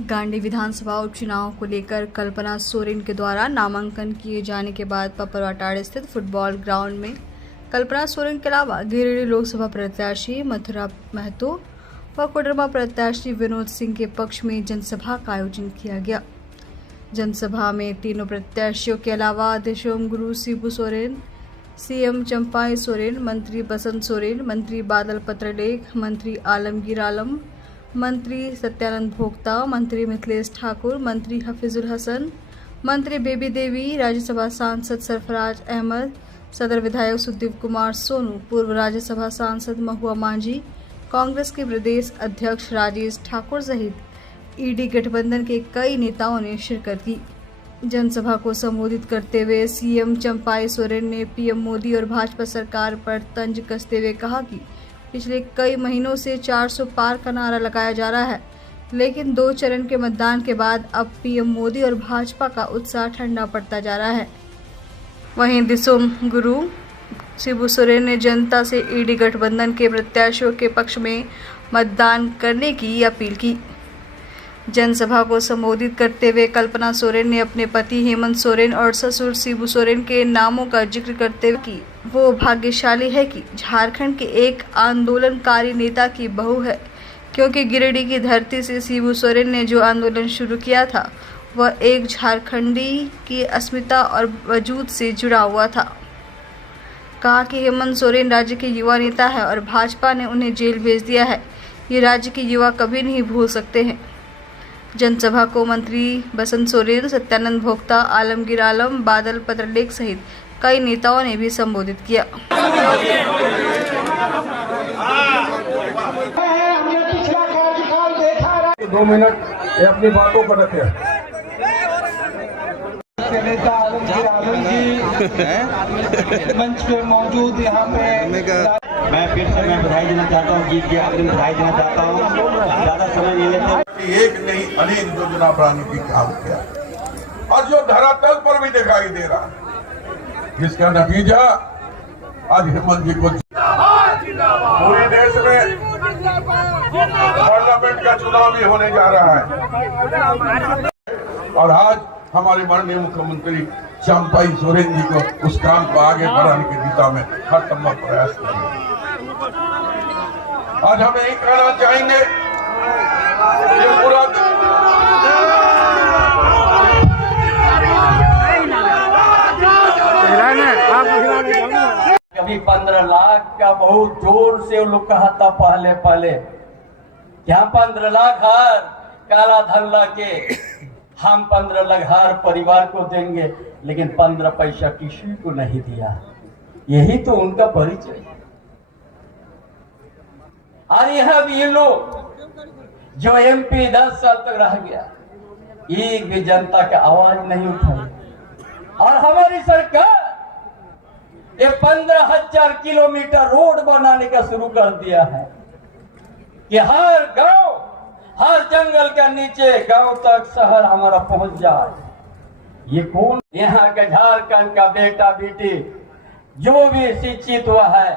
गांडी विधानसभा उपचुनाव को लेकर कल्पना सोरेन के द्वारा नामांकन किए जाने के बाद पपरवाटाड़ स्थित फुटबॉल ग्राउंड में कल्पना सोरेन के अलावा गिरिडीह लोकसभा प्रत्याशी मथुरा महतो व कोडरमा प्रत्याशी विनोद सिंह के पक्ष में जनसभा का आयोजन किया गया। जनसभा में तीनों प्रत्याशियों के अलावा देशोम गुरु शिबू सोरेन, सीएम चंपाई सोरेन, मंत्री बसंत सोरेन, मंत्री बादल पत्रलेख, मंत्री आलमगीर आलम, मंत्री सत्यानंद भोक्ता, मंत्री मिथिलेश ठाकुर, मंत्री हफीजुल हसन, मंत्री बेबी देवी, राज्यसभा सांसद सरफराज अहमद, सदर विधायक सुदीप कुमार सोनू, पूर्व राज्यसभा सांसद महुआ मांझी, कांग्रेस के प्रदेश अध्यक्ष राजेश ठाकुर सहित ईडी गठबंधन के कई नेताओं ने शिरकत की। जनसभा को संबोधित करते हुए सीएम चंपाई सोरेन ने पीएम मोदी और भाजपा सरकार पर तंज कसते हुए कहा कि पिछले कई महीनों से 400 पार का नारा लगाया जा रहा है, लेकिन 2 चरण के मतदान के बाद अब पीएम मोदी और भाजपा का उत्साह ठंडा पड़ता जा रहा है। वहीं देशोम गुरु शिबू सोरेन ने जनता से ईडी गठबंधन के प्रत्याशियों के पक्ष में मतदान करने की अपील की। जनसभा को संबोधित करते हुए कल्पना सोरेन ने अपने पति हेमंत सोरेन और ससुर शिबू सोरेन के नामों का जिक्र करते हुए कि वो भाग्यशाली है कि झारखंड के एक आंदोलनकारी नेता की बहू है, क्योंकि गिरिडीह की धरती से शिबू सोरेन ने जो आंदोलन शुरू किया था वह एक झारखंडी की अस्मिता और वजूद से जुड़ा हुआ था। कहा कि हेमंत सोरेन राज्य के युवा नेता है और भाजपा ने उन्हें जेल भेज दिया है, ये राज्य के युवा कभी नहीं भूल सकते हैं। जनसभा को मंत्री बसंत सोरेन, सत्यानंद भोक्ता, आलमगीर आलम, बादल पत्रलेख सहित कई नेताओं ने भी संबोधित किया। 2 मिनट ये अपनी बातों को रखें। नेता आलमगीर आलम जी मंच पे मौजूद यहाँ पे मैं फिर से बधाई देना चाहता हूँ, जीत गया अपनी बधाई देना चाहता हूँ। ज्यादा समय नहीं लेते। एक नहीं अनेक योजना बनाने की काम किया और जो धरातल पर भी दिखाई दे रहा है, जिसका नतीजा आज हेमंत जी को पूरे देश में पार्लियामेंट का चुनाव भी होने जा रहा है और आज हमारे माननीय मुख्यमंत्री चंपाई सोरेन जी को उस काम को आगे बढ़ाने की दिशा में हर संभव प्रयास करेंगे। आज हम यही कहना चाहेंगे ये पूरा कभी 15 लाख का बहुत जोर से लोग कहा था पहले क्या 15 लाख हार काला धन ला के हम 15 लाख हार परिवार को देंगे, लेकिन 15 पैसा किसी को नहीं दिया। यही तो उनका परिचय है। और यह भी ये लोग जो एमपी 10 साल तक रह गया, एक भी जनता का आवाज नहीं उठाई। और हमारी सरकार ये 15,000 किलोमीटर रोड बनाने का शुरू कर दिया है कि हर गांव, हर जंगल के नीचे गांव तक शहर हमारा पहुंच जाए। ये कौन? यहाँ का झारखंड का बेटा बेटी जो भी शिक्षित हुआ है,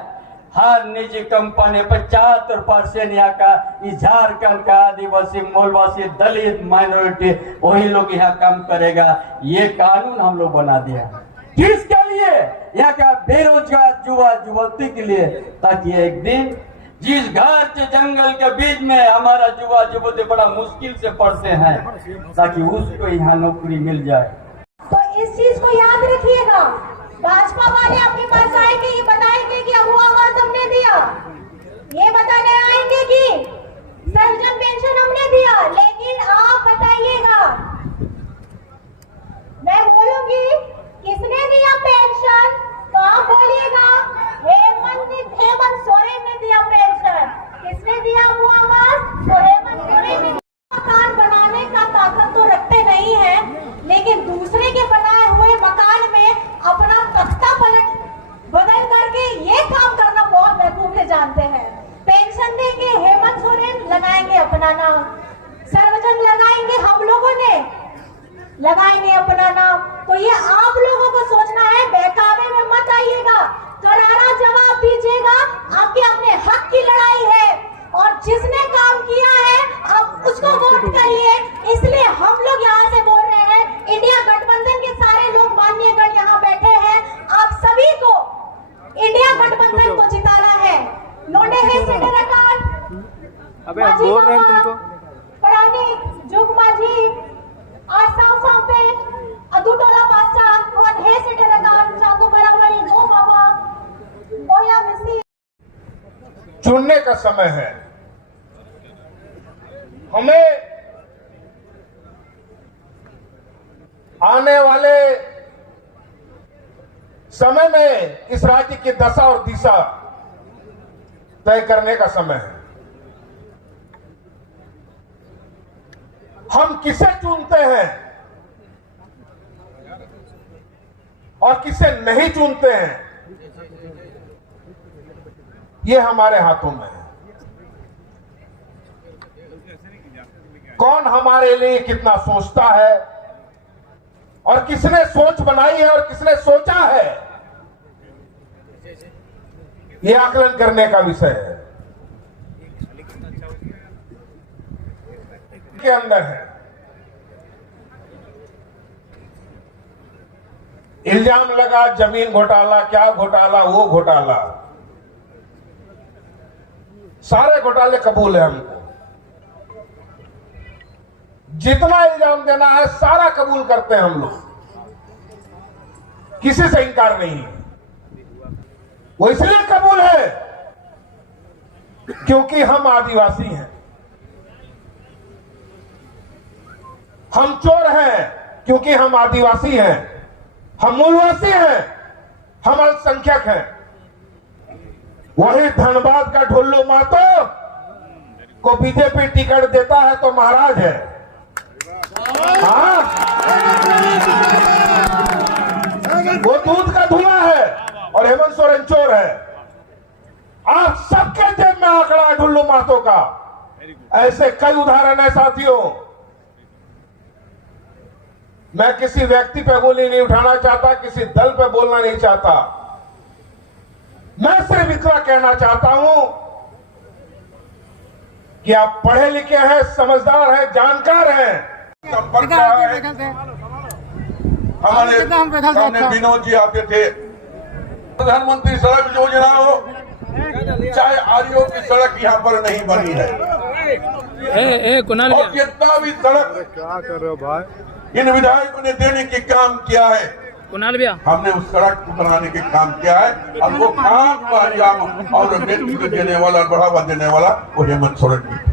हर निजी कंपनी 75% यहाँ का इस झारखंड का आदिवासी, मूलवासी, दलित, माइनॉरिटी वही लोग यहाँ काम करेगा। ये कानून हम लोग बना दिया किसके लिए? यहाँ का बेरोजगार युवा युवती के लिए, ताकि एक दिन जिस घर के जंगल के बीच में हमारा युवा युवती बड़ा मुश्किल से पढ़ते हैं, ताकि उसको यहाँ नौकरी मिल जाए। तो इस चीज को याद रखिएगा। भाजपा वाले आपके पास आएंगे, ये बताएंगे कि अब वो आवाज हमने दिया, ये बताने आएंगे कि सर्जन पेंशन हमने दिया, लेकिन आप बताइएगा, मैं बोलूंगी किसने दिया पेंशन, तो आप बोलिएगा हेमंत सोरेन ने दिया पेंशन। किसने दिया वो आवाज? तो हेमंत सोरेन ने। मकान बनाने का ताकत तो रखते नहीं है, लेकिन दूसरे के बनाए हुए मकान में अपना तख्ता पलट बदल करके ये काम करना बहुत बखूबी जानते हैं। पेंशन देंगे हेमंत सोरेन, लगाएंगे अपना नाम, सर्वजन लगाएंगे, हम लोगों ने लगाएंगे अपना नाम। तो ये आप लोगों को सोचना है, बहकावे में मत आइएगा, करारा जवाब दीजिएगा। आपके अपने हक की लड़ाई है और जिसने काम किया है आप उसको वोट करिए। इस जुग माझी आज सामने अदुटोला पास्ता और हे सेटरगान चांदो बराबरी नो बाबा बोया मिसी चुनने का समय है। हमें आने वाले समय में इस राज्य की दशा और दिशा तय करने का समय है। हम किसे चुनते हैं और किसे नहीं चुनते हैं, ये हमारे हाथों में है। कौन हमारे लिए कितना सोचता है और किसने सोच बनाई है और किसने सोचा है, ये आकलन करने का विषय है। के अंदर है इल्जाम लगा जमीन घोटाला, क्या घोटाला, वो घोटाला, सारे घोटाले कबूल है हमको। जितना इल्जाम देना है सारा कबूल करते हैं हम लोग, किसी से इनकार नहीं है। वो इसलिए कबूल है क्योंकि हम आदिवासी हैं। हम चोर हैं क्योंकि हम आदिवासी हैं, हम मूलवासी हैं, हम अल्पसंख्यक हैं। वही धनबाद का ढुल्लू महतो को बीजेपी टिकट देता है तो महाराज है। हाँ? वो दूध का धुआं है और हेमंत सोरेन चोर है। आप सबके जेब में आंकड़ा ढुल्लू महतो का। ऐसे कई उदाहरण है साथियों। मैं किसी व्यक्ति पे गोली नहीं उठाना चाहता, किसी दल पे बोलना नहीं चाहता। मैं सिर्फ इतना कहना चाहता हूं कि आप पढ़े लिखे हैं, समझदार हैं, जानकार हैं। संपर्क रहा है। हमारे सामने विनोद जी आते थे। प्रधानमंत्री सड़क योजना हो चाहे आरओ की सड़क यहाँ पर नहीं बनी है। और जितना भी सड़क क्या कर रहे हो भाई? इन विधायकों ने देने के काम किया है, कुणाल भैया हमने उस सड़क को बनाने के काम किया है। और वो काम का अंजाम और नेतृत्व देने वाला, बढ़ावा देने वाला वो हेमंत सोरेन की